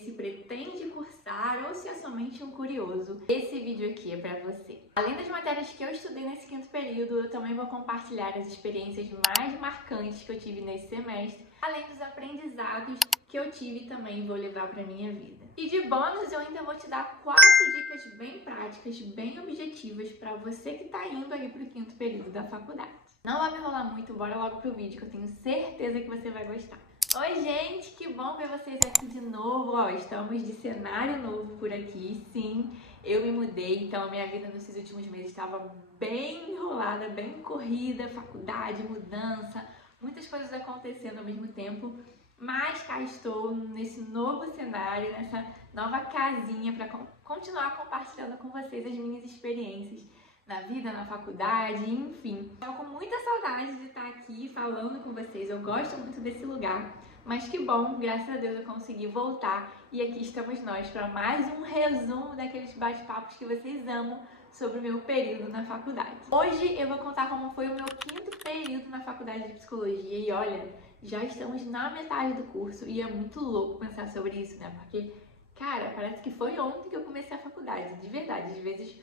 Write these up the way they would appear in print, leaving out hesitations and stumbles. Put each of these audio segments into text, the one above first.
se pretende cursar ou se é somente um curioso, esse vídeo aqui é para você. Além das matérias que eu estudei nesse quinto período, eu também vou compartilhar as experiências mais marcantes que eu tive nesse semestre, além dos aprendizados que eu tive também vou levar para minha vida. E de bônus, eu ainda vou te dar 4 dicas bem práticas, bem objetivas para você que está indo aí para o quinto período da faculdade. Não vai me enrolar muito, bora logo pro vídeo que eu tenho certeza que você vai gostar. Oi gente, que bom ver vocês aqui de novo. Estamos de cenário novo por aqui. Sim, eu me mudei, então a minha vida nesses últimos meses estava bem enrolada, bem corrida, faculdade, mudança, muitas coisas acontecendo ao mesmo tempo. Mas cá estou nesse novo cenário, nessa nova casinha para continuar compartilhando com vocês as minhas experiências na vida, na faculdade, enfim. Estou com muita saudade de estar aqui falando com vocês, eu gosto muito desse lugar, mas que bom, graças a Deus eu consegui voltar e aqui estamos nós para mais um resumo daqueles bate-papos que vocês amam sobre o meu período na faculdade. Hoje eu vou contar como foi o meu quinto período na faculdade de psicologia e olha, já estamos na metade do curso e é muito louco pensar sobre isso, né? Porque, cara, parece que foi ontem que eu comecei a faculdade, de verdade, às vezes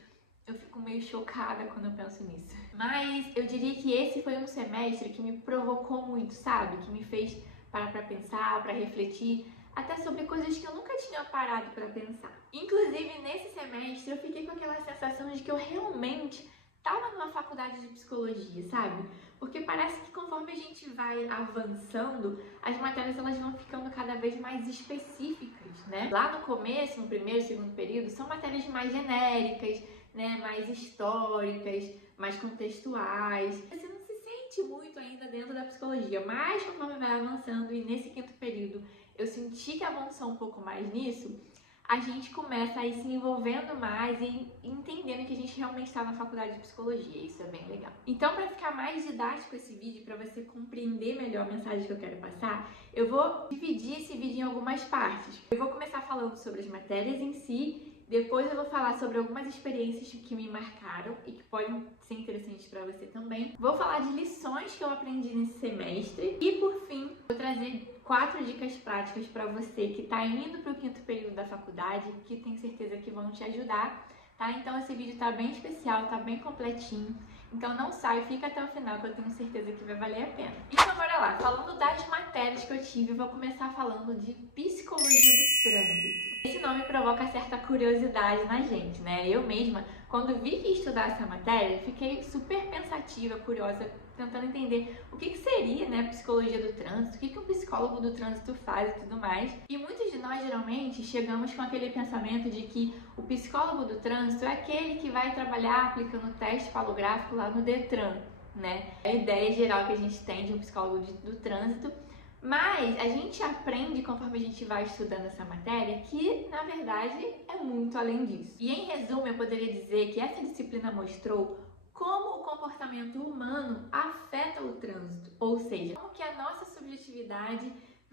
eu fico meio chocada quando eu penso nisso. Mas eu diria que esse foi um semestre que me provocou muito, sabe? Que me fez parar pra pensar, pra refletir, até sobre coisas que eu nunca tinha parado pra pensar. Inclusive, nesse semestre, eu fiquei com aquela sensação de que eu realmente estava numa faculdade de psicologia, sabe? Porque parece que conforme a gente vai avançando, as matérias elas vão ficando cada vez mais específicas, né? Lá no começo, no primeiro e segundo período, são matérias mais genéricas, né, mais históricas, mais contextuais. Você não se sente muito ainda dentro da psicologia, mas conforme vai avançando e nesse quinto período eu senti que avançou um pouco mais nisso, a gente começa a ir se envolvendo mais e entendendo que a gente realmente está na faculdade de psicologia. Isso é bem legal. Então, para ficar mais didático esse vídeo, para você compreender melhor a mensagem que eu quero passar, eu vou dividir esse vídeo em algumas partes. Eu vou começar falando sobre as matérias em si. Depois eu vou falar sobre algumas experiências que me marcaram e que podem ser interessantes para você também. Vou falar de lições que eu aprendi nesse semestre. E por fim, vou trazer 4 dicas práticas para você que está indo para o quinto período da faculdade, que tenho certeza que vão te ajudar, tá? Então esse vídeo está bem especial, está bem completinho. Então não sai, fica até o final que eu tenho certeza que vai valer a pena. Então bora lá, falando das matérias que eu tive, eu vou começar falando de Psicologia do Trânsito. Esse nome provoca certa curiosidade na gente, né? Eu mesma, quando vi que ia estudar essa matéria, fiquei super pensativa, curiosa, tentando entender o que seria, né, psicologia do trânsito, o que um psicólogo do trânsito faz e tudo mais. E muitos de nós, geralmente, chegamos com aquele pensamento de que o psicólogo do trânsito é aquele que vai trabalhar aplicando teste falográfico lá no Detran, né? É a ideia geral que a gente tem de um psicólogo do trânsito. Mas a gente aprende, conforme a gente vai estudando essa matéria, que, na verdade, é muito além disso. E, em resumo, eu poderia dizer que essa disciplina mostrou como o comportamento humano afeta o trânsito, ou seja, como que a nossa subjetividade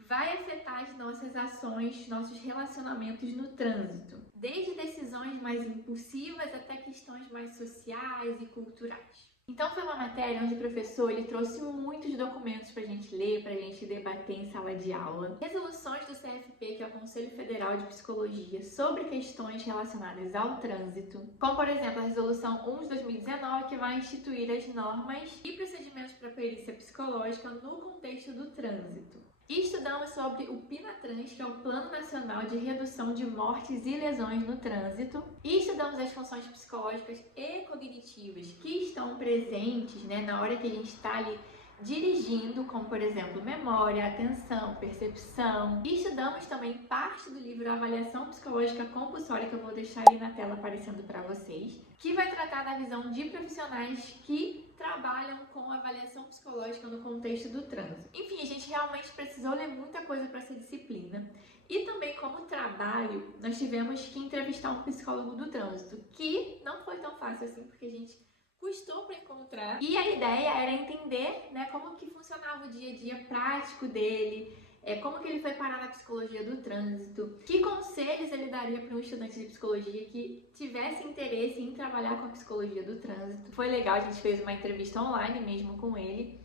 vai afetar as nossas ações, nossos relacionamentos no trânsito, desde decisões mais impulsivas até questões mais sociais e culturais. Então foi uma matéria onde o professor ele trouxe muitos documentos para a gente ler, para a gente debater em sala de aula. Resoluções do CFP, que é o Conselho Federal de Psicologia, sobre questões relacionadas ao trânsito. Como, por exemplo, a Resolução 1 de 2019, que vai instituir as normas e procedimentos para perícia psicológica no contexto do trânsito. E estudamos sobre o PNATRANS, que é o Plano Nacional de Redução de Mortes e Lesões no Trânsito. E estudamos as funções psicológicas e cognitivas que estão presentes, né, na hora que a gente está ali dirigindo, como por exemplo, memória, atenção, percepção. E estudamos também parte do livro Avaliação Psicológica Compulsória, que eu vou deixar aí na tela aparecendo para vocês, que vai tratar da visão de profissionais que trabalham com avaliação psicológica no contexto do trânsito. Enfim, a gente realmente precisou ler muita coisa para essa disciplina. E também, como trabalho, nós tivemos que entrevistar um psicólogo do trânsito, que não foi tão fácil assim, porque a gente custou para encontrar. E a ideia era entender, né, como que funcionava o dia a dia prático dele, como que ele foi parar na psicologia do trânsito, que conselhos ele daria para um estudante de psicologia que tivesse interesse em trabalhar com a psicologia do trânsito. Foi legal, a gente fez uma entrevista online mesmo com ele.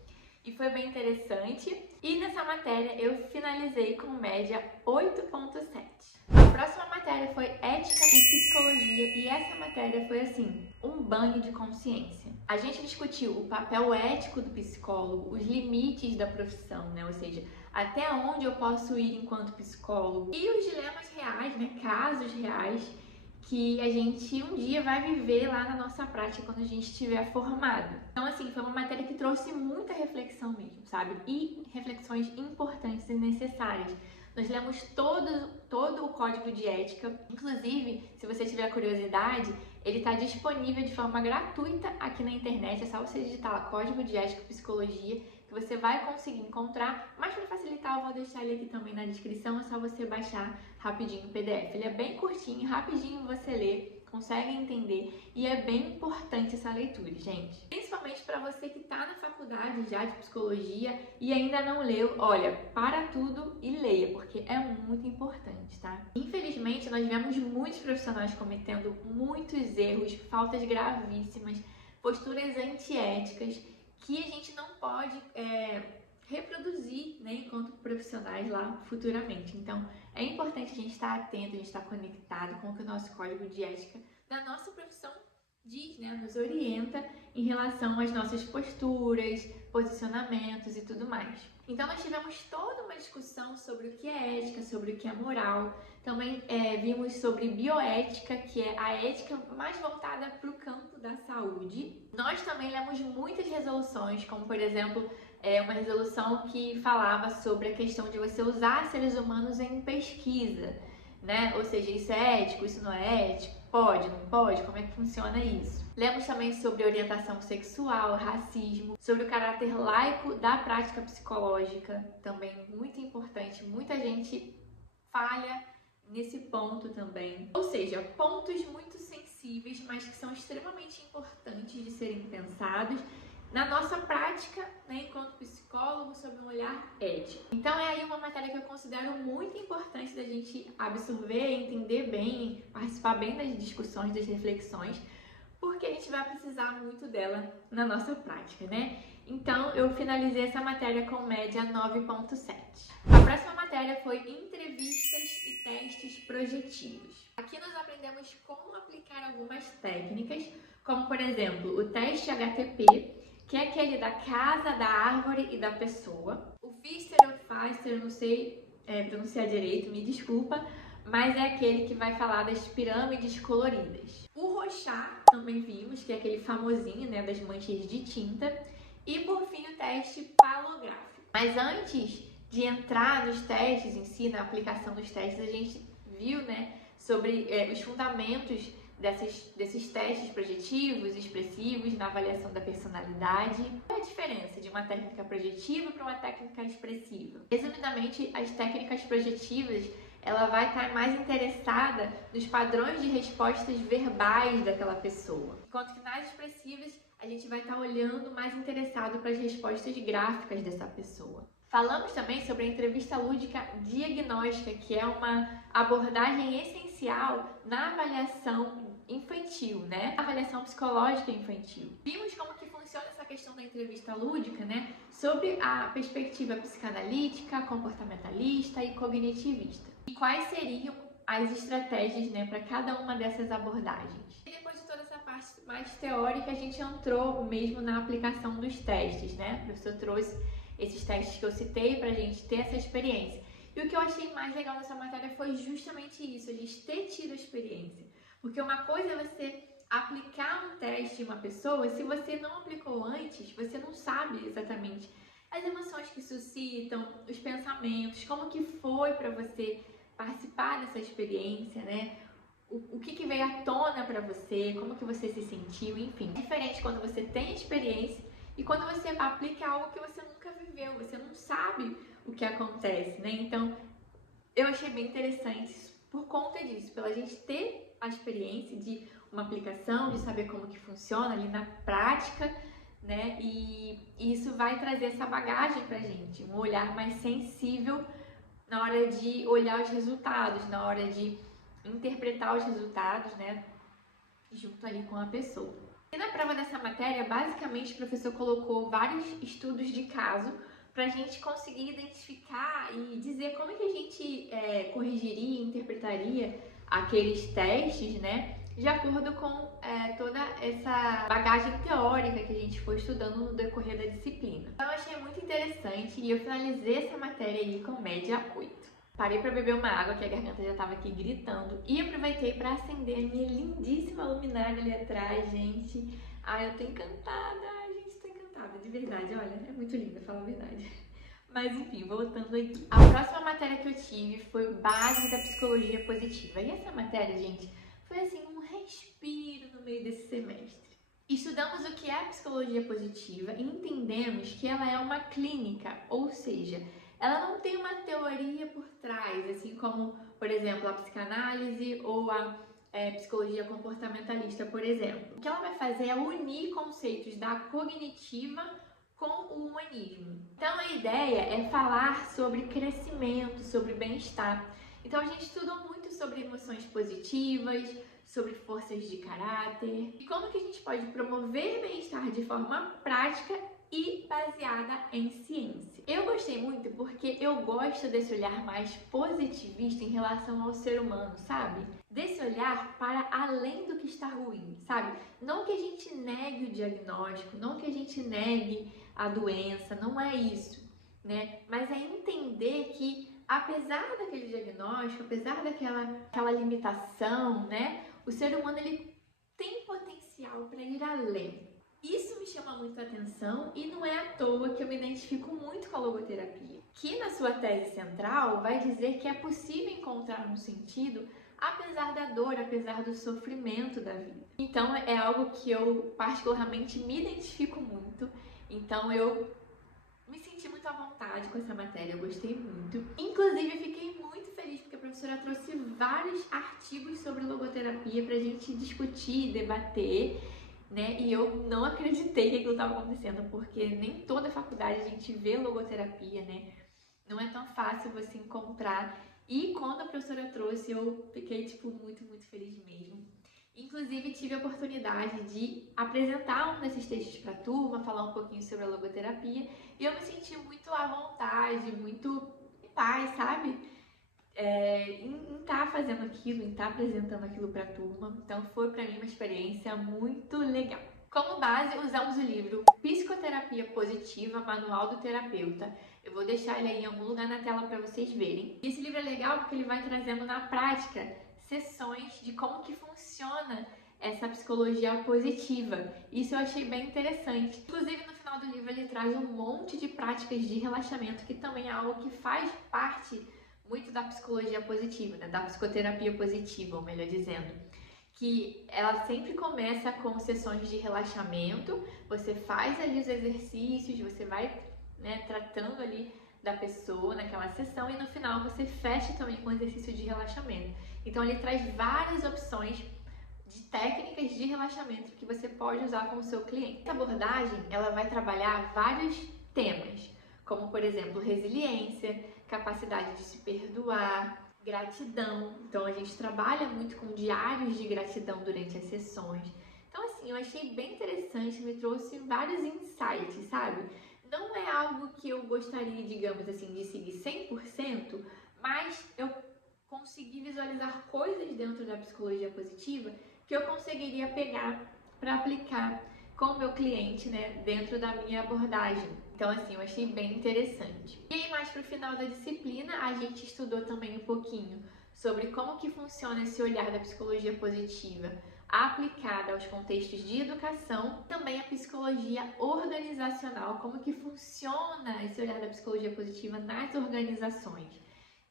e foi bem interessante. E nessa matéria eu finalizei com média 8,7. A próxima matéria foi Ética e Psicologia e essa matéria foi assim, um banho de consciência. A gente discutiu o papel ético do psicólogo, os limites da profissão, né? Ou seja, até onde eu posso ir enquanto psicólogo e os dilemas reais, né? Casos reais que a gente um dia vai viver lá na nossa prática quando a gente estiver formado. Então, assim, foi uma matéria que trouxe muita reflexão mesmo, sabe? E reflexões importantes e necessárias. Nós lemos todo o código de ética, inclusive, se você tiver curiosidade, ele está disponível de forma gratuita aqui na internet, é só você digitar lá Código de Ética e Psicologia, que você vai conseguir encontrar, mas para facilitar eu vou deixar ele aqui também na descrição, é só você baixar rapidinho o PDF. Ele é bem curtinho, rapidinho você lê, consegue entender e é bem importante essa leitura, gente. Principalmente para você que está na faculdade já de psicologia e ainda não leu, olha, para tudo e leia, porque é muito importante, tá? Infelizmente, nós vemos muitos profissionais cometendo muitos erros, faltas gravíssimas, posturas antiéticas que a gente não pode reproduzir, né, enquanto profissionais lá futuramente. Então, é importante a gente estar atento, a gente estar conectado com o que o nosso código de ética da nossa profissão diz, né, nos orienta em relação às nossas posturas, posicionamentos e tudo mais. Então, nós tivemos toda uma discussão sobre o que é ética, sobre o que é moral. Também vimos sobre bioética, que é a ética mais voltada para o campo da saúde. Nós também lemos muitas resoluções, como, por exemplo, uma resolução que falava sobre a questão de você usar seres humanos em pesquisa, né? Ou seja, isso é ético, isso não é ético? Pode, não pode? Como é que funciona isso? Lemos também sobre orientação sexual, racismo, sobre o caráter laico da prática psicológica, também muito importante. Muita gente falha nesse ponto também. Ou seja, pontos muito sensíveis, mas que são extremamente importantes de serem pensados na nossa prática, né, enquanto psicólogo, sob um olhar ético. Então é aí uma matéria que eu considero muito importante da gente absorver, entender bem, participar bem das discussões, das reflexões, porque a gente vai precisar muito dela na nossa prática, né? Então eu finalizei essa matéria com média 9,7. A próxima matéria foi entrevistas e testes projetivos. Aqui nós aprendemos como aplicar algumas técnicas, como por exemplo o teste HTP, que é aquele da casa, da árvore e da pessoa. O Pfister ou Pfister, não sei pronunciar direito, me desculpa, mas é aquele que vai falar das pirâmides coloridas. O Rorschach também vimos, que é aquele famosinho, né, das manchas de tinta. E por fim o teste palográfico. Mas antes de entrar nos testes em si, na aplicação dos testes, a gente viu, né, sobre os fundamentos desses testes projetivos, expressivos, na avaliação da personalidade. Qual é a diferença de uma técnica projetiva para uma técnica expressiva? Resumidamente, as técnicas projetivas, ela vai estar mais interessada nos padrões de respostas verbais daquela pessoa, enquanto que nas expressivas a gente vai estar olhando mais interessado para as respostas gráficas dessa pessoa. Falamos também sobre a entrevista lúdica diagnóstica, que é uma abordagem essencial na avaliação infantil, né? A avaliação psicológica infantil. Vimos como que funciona essa questão da entrevista lúdica, né? Sobre a perspectiva psicanalítica, comportamentalista e cognitivista. E quais seriam as estratégias, né, para cada uma dessas abordagens. E depois de toda essa parte mais teórica, a gente entrou mesmo na aplicação dos testes, né? O professor trouxe esses testes que eu citei para a gente ter essa experiência. E o que eu achei mais legal nessa matéria foi justamente isso, a gente ter tido a experiência. Porque uma coisa é você aplicar um teste em uma pessoa, se você não aplicou antes, você não sabe exatamente as emoções que suscitam, os pensamentos, como que foi para você participar dessa experiência, né? O que veio à tona para você, como que você se sentiu, enfim. É diferente quando você tem experiência e quando você aplica algo que você nunca viveu, você não sabe o que acontece, né? Então, eu achei bem interessante por conta disso, pela gente ter a experiência de uma aplicação, de saber como que funciona ali na prática, né? E isso vai trazer essa bagagem pra gente, um olhar mais sensível na hora de olhar os resultados, na hora de interpretar os resultados, né, junto ali com a pessoa. E na prova dessa matéria, basicamente, o professor colocou vários estudos de caso para a gente conseguir identificar e dizer como que a gente corrigiria, interpretaria aqueles testes, né? De acordo com toda essa bagagem teórica que a gente foi estudando no decorrer da disciplina. Então eu achei muito interessante e eu finalizei essa matéria aí com média 8. Parei para beber uma água, que a garganta já estava aqui gritando, e aproveitei para acender a minha lindíssima luminária ali atrás, gente. Ai, eu tô encantada, gente, tô encantada, de verdade, olha, é muito linda, falar a verdade. Mas enfim, voltando aqui. A próxima matéria que eu tive foi Base da Psicologia Positiva. E essa matéria, gente, foi assim um respiro no meio desse semestre. Estudamos o que é a psicologia positiva e entendemos que ela é uma clínica, ou seja, ela não tem uma teoria por trás, assim como, por exemplo, a psicanálise ou a psicologia comportamentalista, por exemplo. O que ela vai fazer é unir conceitos da cognitiva com o humanismo. Então a ideia é falar sobre crescimento, sobre bem-estar. Então a gente estudou muito sobre emoções positivas, sobre forças de caráter e como que a gente pode promover bem-estar de forma prática e baseada em ciência. Eu gostei muito porque eu gosto desse olhar mais positivista em relação ao ser humano, sabe? Desse olhar para além do que está ruim, sabe? Não que a gente negue o diagnóstico, não que a gente negue a doença, não é isso, né? Mas é entender que apesar daquele diagnóstico, apesar daquela limitação, né? O ser humano ele tem potencial para ir além. Isso me chama muito a atenção e não é à toa que eu me identifico muito com a logoterapia, que na sua tese central vai dizer que é possível encontrar um sentido apesar da dor, apesar do sofrimento da vida. Então é algo que eu particularmente me identifico muito, então eu me senti muito à vontade com essa matéria, eu gostei muito. Inclusive, eu fiquei muito feliz porque a professora trouxe vários artigos sobre logoterapia pra gente discutir, debater, né? E eu não acreditei que aquilo estava acontecendo, porque nem toda faculdade a gente vê logoterapia, né? Não é tão fácil você encontrar. E quando a professora trouxe, eu fiquei, tipo, muito, muito feliz mesmo. Inclusive, tive a oportunidade de apresentar um desses textos para a turma, falar um pouquinho sobre a logoterapia, e eu me senti muito à vontade, muito em paz, sabe? Em estar fazendo aquilo, em estar apresentando aquilo para a turma. Então, foi para mim uma experiência muito legal. Como base, usamos o livro Psicoterapia Positiva, Manual do Terapeuta. Eu vou deixar ele aí em algum lugar na tela para vocês verem. E esse livro é legal porque ele vai trazendo na prática sessões de como que funciona essa psicologia positiva. Isso eu achei bem interessante. Inclusive, no final do livro, ele traz um monte de práticas de relaxamento, que também é algo que faz parte muito da psicologia positiva, né? Da psicoterapia positiva, ou melhor dizendo. Que ela sempre começa com sessões de relaxamento, você faz ali os exercícios, você vai, né, tratando ali da pessoa naquela sessão e no final você fecha também com exercício de relaxamento. Então ele traz várias opções de técnicas de relaxamento que você pode usar com o seu cliente. Essa abordagem, ela vai trabalhar vários temas, como por exemplo, resiliência, capacidade de se perdoar, gratidão. Então a gente trabalha muito com diários de gratidão durante as sessões. Então assim, eu achei bem interessante, me trouxe vários insights, sabe? Não é algo que eu gostaria, digamos assim, de seguir 100%, mas eu consegui visualizar coisas dentro da psicologia positiva que eu conseguiria pegar para aplicar com o meu cliente, né, dentro da minha abordagem. Então, assim, eu achei bem interessante. E aí, mais pro final da disciplina, a gente estudou também um pouquinho sobre como que funciona esse olhar da psicologia positiva aplicada aos contextos de educação, também a psicologia organizacional, como que funciona esse olhar da psicologia positiva nas organizações.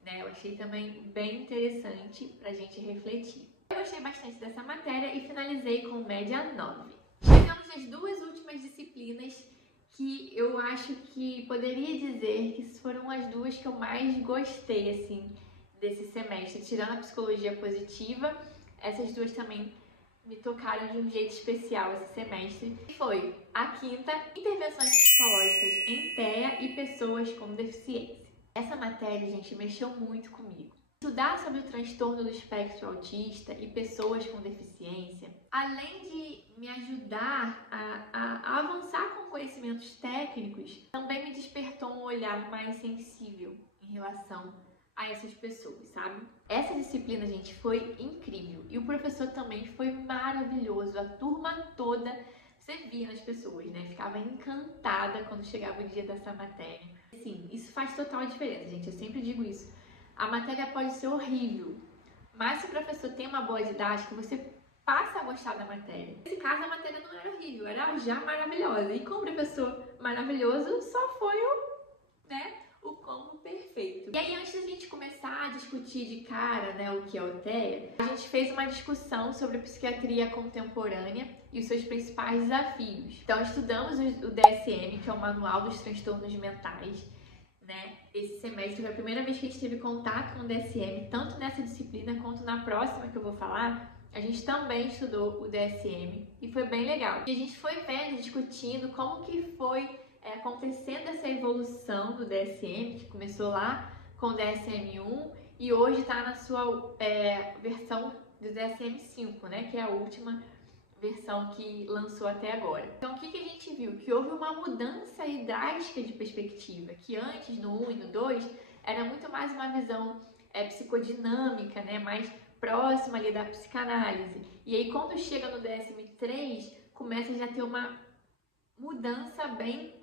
Né? Eu achei também bem interessante para a gente refletir. Eu gostei bastante dessa matéria e finalizei com média 9. Chegamos às duas últimas disciplinas que eu acho que poderia dizer que foram as duas que eu mais gostei, assim, desse semestre. Tirando a psicologia positiva, essas duas também me tocaram de um jeito especial esse semestre. Foi a quinta, intervenções psicológicas em TEA e pessoas com deficiência. Essa matéria, gente, mexeu muito comigo. estudar sobre o transtorno do espectro autista e pessoas com deficiência, além de me ajudar a avançar com conhecimentos técnicos, também me despertou um olhar mais sensível em relação a essas pessoas, sabe? Essa disciplina, gente, foi incrível. E o professor também foi maravilhoso. A turma toda, você via nas pessoas, né? Ficava encantada quando chegava o dia dessa matéria. Sim, isso faz total diferença, gente. Eu sempre digo isso. A matéria pode ser horrível, mas se o professor tem uma boa didática, você passa a gostar da matéria. Nesse caso, a matéria não era horrível, era já maravilhosa. E com o professor maravilhoso, só foi o combo perfeito. E aí, antes da gente começar a discutir de cara, o que é o TEA, a gente fez uma discussão sobre a psiquiatria contemporânea e os seus principais desafios. Então, estudamos o DSM, que é o Manual dos Transtornos Mentais, Esse semestre foi a primeira vez que a gente teve contato com o DSM, tanto nessa disciplina quanto na próxima que eu vou falar. A gente também estudou o DSM e foi bem legal. E a gente foi vendo, discutindo como que foi acontecendo essa evolução do DSM, que começou lá com o DSM-1 e hoje está na sua versão do DSM-5, que é a última versão que lançou até agora. Então, o que a gente viu? Que houve uma mudança drástica de perspectiva, que antes, no 1 e no 2, era muito mais uma visão psicodinâmica, mais próxima ali da psicanálise. E aí, quando chega no DSM-3, começa já a ter uma mudança bem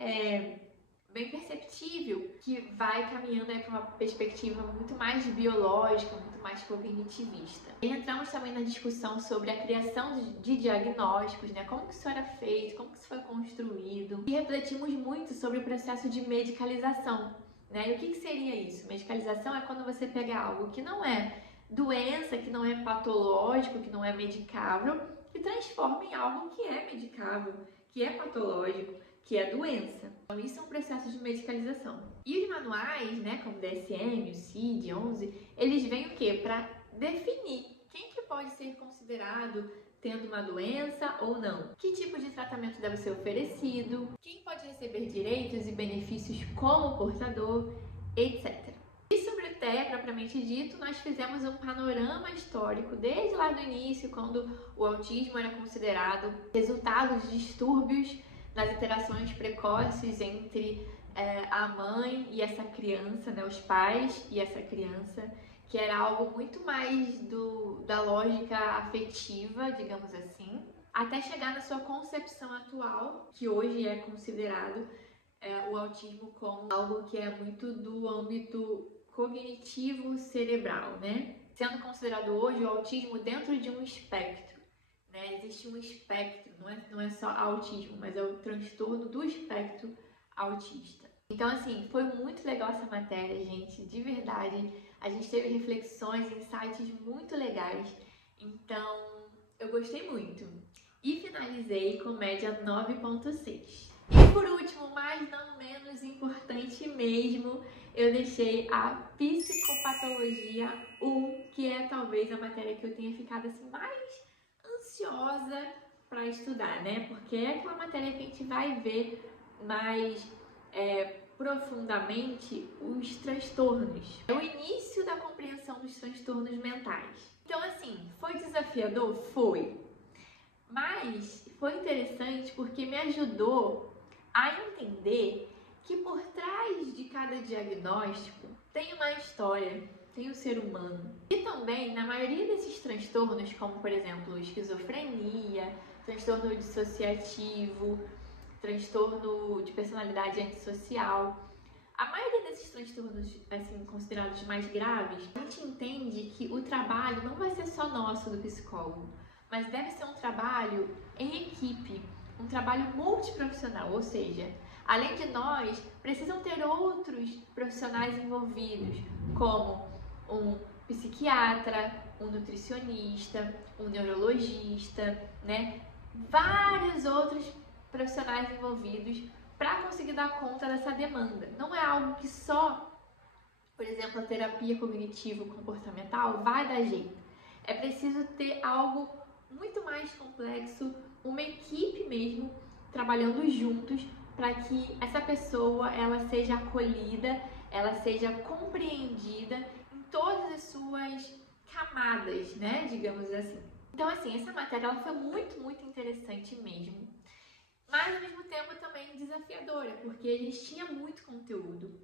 perceptível, que vai caminhando para uma perspectiva muito mais biológica, muito mais cognitivista. E entramos também na discussão sobre a criação de diagnósticos, como que isso era feito, como que isso foi construído. E refletimos muito sobre o processo de medicalização. E o que seria isso? Medicalização é quando você pega algo que não é doença, que não é patológico, que não é medicável, e transforma em algo que é medicável, que é patológico, que é doença. Então, isso é um processo de medicalização. E os manuais, como o DSM, o CID-11, eles vêm o quê? Para definir quem que pode ser considerado tendo uma doença ou não, que tipo de tratamento deve ser oferecido, quem pode receber direitos e benefícios como portador, etc. E sobre o TEA, propriamente dito, nós fizemos um panorama histórico desde lá do início, quando o autismo era considerado resultado de distúrbios nas interações precoces entre a mãe e essa criança, os pais e essa criança, que era algo muito mais da lógica afetiva, digamos assim, até chegar na sua concepção atual, que hoje é considerado o autismo como algo que é muito do âmbito cognitivo cerebral, Sendo considerado hoje o autismo dentro de um espectro. Existe um espectro, não é só autismo, mas é o transtorno do espectro autista. Então, assim, foi muito legal essa matéria, gente, de verdade. A gente teve reflexões, insights muito legais, então eu gostei muito. E finalizei com média 9,6. E por último, mas não menos importante mesmo, eu deixei a psicopatologia 1, que é talvez a matéria que eu tenha ficado assim mais ansiosa para estudar, Porque é aquela matéria que a gente vai ver mais profundamente os transtornos. É o início da compreensão dos transtornos mentais. Então, assim, foi desafiador? Foi. Mas foi interessante porque me ajudou a entender que por trás de cada diagnóstico tem uma história, tem o ser humano. E também, na maioria desses transtornos, como por exemplo esquizofrenia, transtorno dissociativo, transtorno de personalidade antissocial, a maioria desses transtornos assim, considerados mais graves, a gente entende que o trabalho não vai ser só nosso do psicólogo, mas deve ser um trabalho em equipe, um trabalho multiprofissional, ou seja, além de nós, precisam ter outros profissionais envolvidos, como um psiquiatra, um nutricionista, um neurologista, Vários outros profissionais envolvidos para conseguir dar conta dessa demanda. Não é algo que só, por exemplo, a terapia cognitivo-comportamental vai dar jeito. É preciso ter algo muito mais complexo, uma equipe mesmo, trabalhando juntos para que essa pessoa ela seja acolhida, ela seja compreendida em todas as suas camadas, né, digamos assim. Então, assim, essa matéria ela foi muito interessante mesmo, mas ao mesmo tempo também desafiadora, porque a gente tinha muito conteúdo.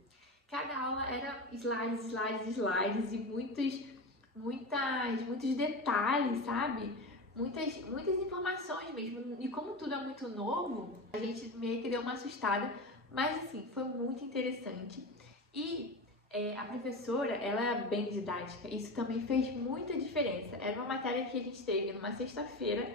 Cada aula era slides e muitos detalhes, sabe? Muitas informações mesmo. E como tudo é muito novo, a gente meio que deu uma assustada, mas assim, foi muito interessante. E a professora, ela é bem didática, isso também fez muita diferença. Era uma matéria que a gente teve numa sexta-feira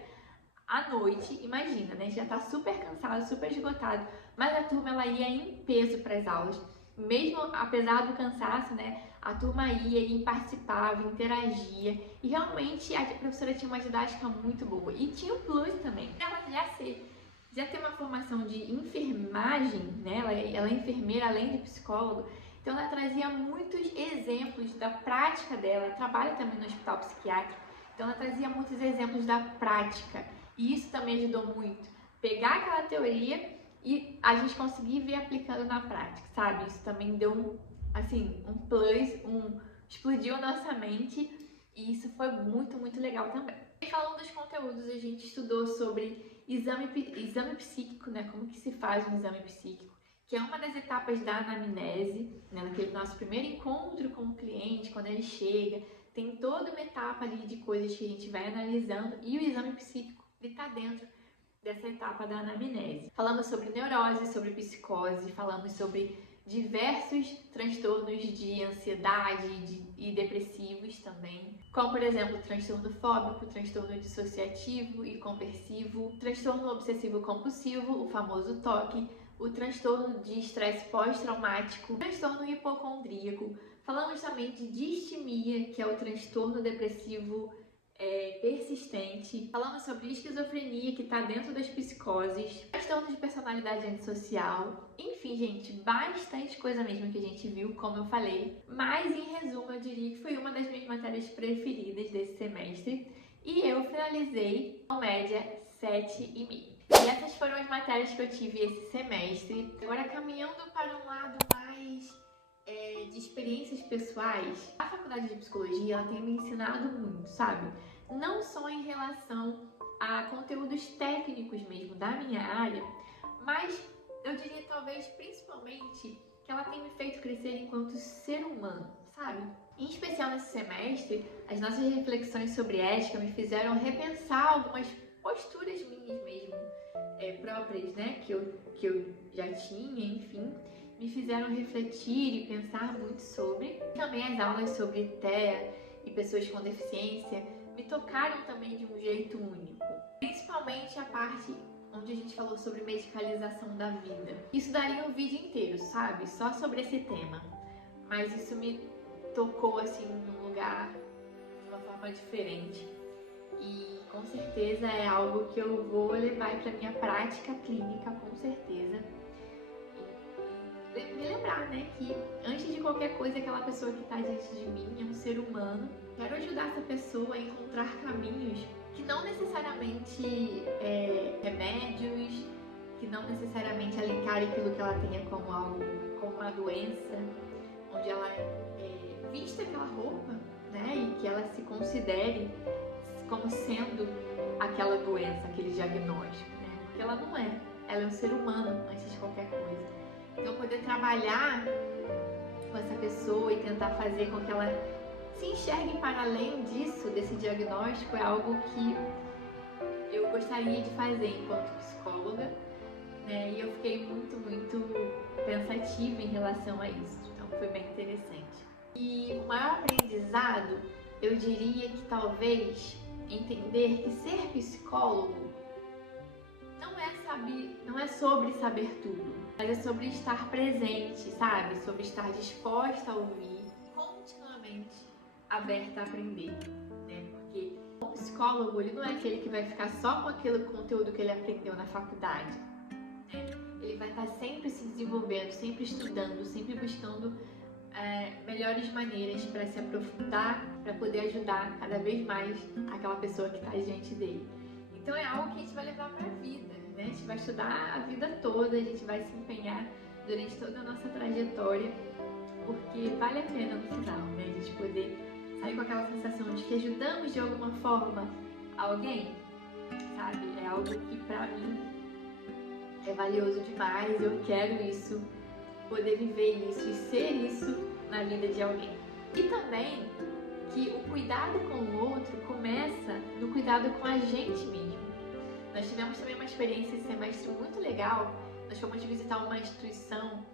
à noite, imagina, né? Já tá super cansado, super esgotado, mas a turma ela ia em peso para as aulas. Mesmo apesar do cansaço, né? A turma ia e participava, interagia, e realmente a professora tinha uma didática muito boa. E tinha um plus também. Ela já tem uma formação de enfermagem, né? Ela é enfermeira além de psicóloga. Então ela trazia muitos exemplos da prática dela, trabalha também no hospital psiquiátrico, então ela trazia muitos exemplos da prática, e isso também ajudou muito. Pegar aquela teoria e a gente conseguir ver aplicando na prática, sabe? Isso também deu um plus, explodiu a nossa mente, e isso foi muito legal também. Falando dos conteúdos, a gente estudou sobre exame psíquico, né? Como que se faz um exame psíquico, que é uma das etapas da anamnese, né? Naquele nosso primeiro encontro com o cliente, quando ele chega, tem toda uma etapa ali de coisas que a gente vai analisando, e o exame psíquico está dentro dessa etapa da anamnese. Falamos sobre neurose, sobre psicose, falamos sobre diversos transtornos de ansiedade e depressivos também, como por exemplo, transtorno fóbico, transtorno dissociativo e compulsivo, transtorno obsessivo compulsivo, o famoso TOC, o transtorno de estresse pós-traumático, transtorno hipocondríaco. Falamos também de distimia, que é o transtorno depressivo persistente. Falamos sobre esquizofrenia, que está dentro das psicoses, transtorno de personalidade antissocial. Enfim, gente, bastante coisa mesmo que a gente viu, como eu falei. Mas, em resumo, eu diria que foi uma das minhas matérias preferidas desse semestre. E eu finalizei com média 7,5. E essas foram as matérias que eu tive esse semestre. Agora, caminhando para um lado mais de experiências pessoais, a faculdade de psicologia ela tem me ensinado muito, sabe? Não só em relação a conteúdos técnicos mesmo da minha área, mas eu diria talvez principalmente que ela tem me feito crescer enquanto ser humano, sabe? Em especial nesse semestre, as nossas reflexões sobre ética me fizeram repensar algumas posturas minhas mesmo, próprias, né? Que eu já tinha, enfim, me fizeram refletir e pensar muito sobre. Também as aulas sobre TEA e pessoas com deficiência me tocaram também de um jeito único. Principalmente a parte onde a gente falou sobre medicalização da vida. Isso daria um vídeo inteiro, sabe? Só sobre esse tema. Mas isso me tocou assim num lugar de uma forma diferente. E com certeza é algo que eu vou levar para minha prática clínica, com certeza. Me lembrar, né, que antes de qualquer coisa, aquela pessoa que está diante de mim é um ser humano. Quero ajudar essa pessoa a encontrar caminhos que não necessariamente remédios, que não necessariamente alencar aquilo que ela tenha como algo, como uma doença, onde ela vista aquela roupa, né, e que ela se considere como sendo aquela doença, aquele diagnóstico, né, porque ela não é, ela é um ser humano antes de qualquer coisa. Então, poder trabalhar com essa pessoa e tentar fazer com que ela se enxergue para além disso, desse diagnóstico, é algo que eu gostaria de fazer enquanto psicóloga, né? E eu fiquei muito pensativa em relação a isso. Então, foi bem interessante. E o maior aprendizado, eu diria que talvez entender que ser psicólogo não é sobre saber tudo, mas é sobre estar presente, sabe? Sobre estar disposta a ouvir, continuamente aberta a aprender, né? Porque o psicólogo, ele não é aquele que vai ficar só com aquele conteúdo que ele aprendeu na faculdade, né? Ele vai estar sempre se desenvolvendo, sempre estudando, sempre buscando melhores maneiras para se aprofundar, para poder ajudar cada vez mais aquela pessoa que está diante dele. Então é algo que a gente vai levar para a vida, né? A gente vai estudar a vida toda, a gente vai se empenhar durante toda a nossa trajetória porque vale a pena no final, né? A gente poder sair com aquela sensação de que ajudamos de alguma forma alguém, sabe? É algo que pra mim é valioso demais, eu quero isso, poder viver isso e ser isso na vida de alguém. E também que o cuidado com o outro começa no cuidado com a gente mesmo. Nós tivemos também uma experiência esse semestre muito legal. Nós fomos visitar uma instituição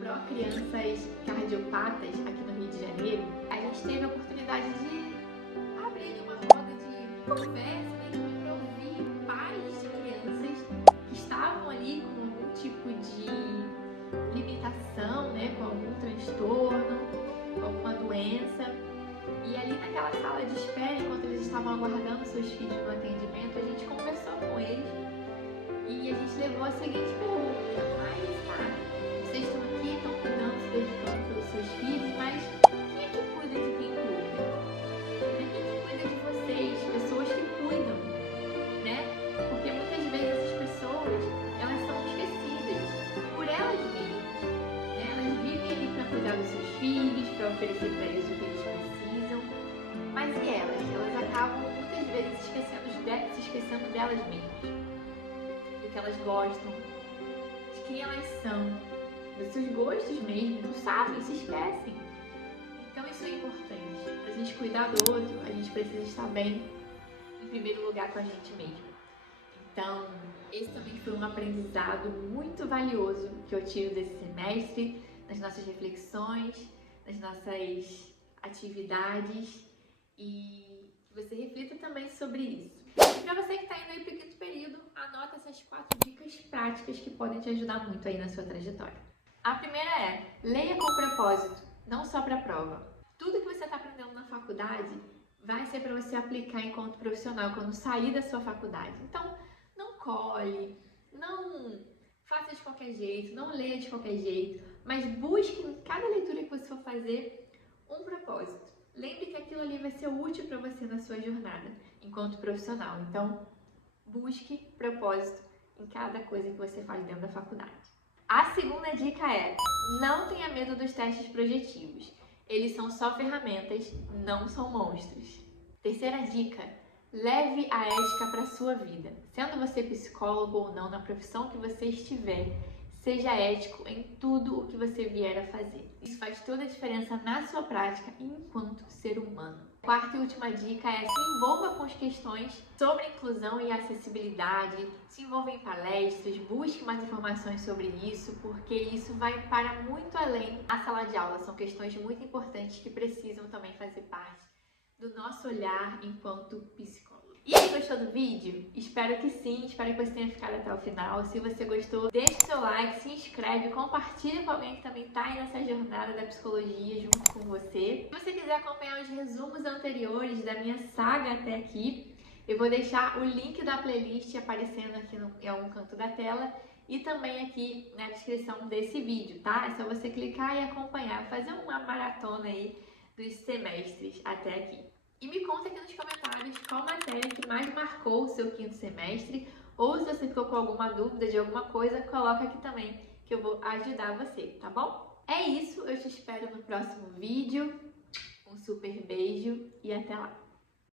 pró-crianças cardiopatas aqui no Rio de Janeiro. A gente teve a oportunidade de abrir uma roda de conversa, né, para ouvir pais de crianças que estavam ali com algum tipo de limitação, né, com algum transtorno, com alguma doença. E ali naquela sala de espera, enquanto eles estavam aguardando seus filhos no atendimento, a gente conversou com eles e a gente levou a seguinte pergunta: mas, cara, vocês estão aqui, estão cuidando, se dedicando pelos seus filhos, mas quem é que cuida de quem cuida? Quem é que cuida de vocês? Pessoas que cuidam, né? Porque muitas vezes essas pessoas, elas são esquecidas por elas mesmas, né? Elas vivem ali para cuidar dos seus filhos, para oferecer para eles o que eles precisam, mas e elas? Elas acabam muitas vezes se esquecendo delas mesmas, do que elas gostam, de quem elas são, dos seus gostos mesmo, não sabem, se esquecem. Então isso é importante. Para a gente cuidar do outro, a gente precisa estar bem, em primeiro lugar, com a gente mesmo. Então, esse também foi um aprendizado muito valioso que eu tive desse semestre, nas nossas reflexões, nas nossas atividades, e que você reflita também sobre isso. E para você que está indo aí para o quinto período, anota essas 4 dicas práticas que podem te ajudar muito aí na sua trajetória. A primeira é: leia com propósito, não só para a prova. Tudo que você está aprendendo na faculdade vai ser para você aplicar enquanto profissional quando sair da sua faculdade. Então, não cole, não faça de qualquer jeito, não leia de qualquer jeito, mas busque em cada leitura que você for fazer um propósito. Lembre que aquilo ali vai ser útil para você na sua jornada enquanto profissional. Então, busque propósito em cada coisa que você faz dentro da faculdade. A segunda dica é: não tenha medo dos testes projetivos. Eles são só ferramentas, não são monstros. Terceira dica: leve a ética para a sua vida. Sendo você psicólogo ou não, na profissão que você estiver, seja ético em tudo o que você vier a fazer. Isso faz toda a diferença na sua prática enquanto ser humano. Quarta e última dica é: se envolva com as questões sobre inclusão e acessibilidade, se envolva em palestras, busque mais informações sobre isso, porque isso vai para muito além da sala de aula. São questões muito importantes que precisam também fazer parte do nosso olhar enquanto psicólogo. E aí, gostou do vídeo? Espero que sim, espero que você tenha ficado até o final. Se você gostou, deixe seu like, se inscreve, compartilha com alguém que também está aí nessa jornada da psicologia junto com você. Se você quiser acompanhar os resumos anteriores da minha saga até aqui, eu vou deixar o link da playlist aparecendo aqui em algum canto da tela e também aqui na descrição desse vídeo, tá? É só você clicar e acompanhar, fazer uma maratona aí dos semestres até aqui. E me conta aqui nos comentários qual matéria que mais marcou o seu quinto semestre, ou se você ficou com alguma dúvida de alguma coisa, coloca aqui também que eu vou ajudar você, tá bom? É isso, eu te espero no próximo vídeo. Um super beijo e até lá!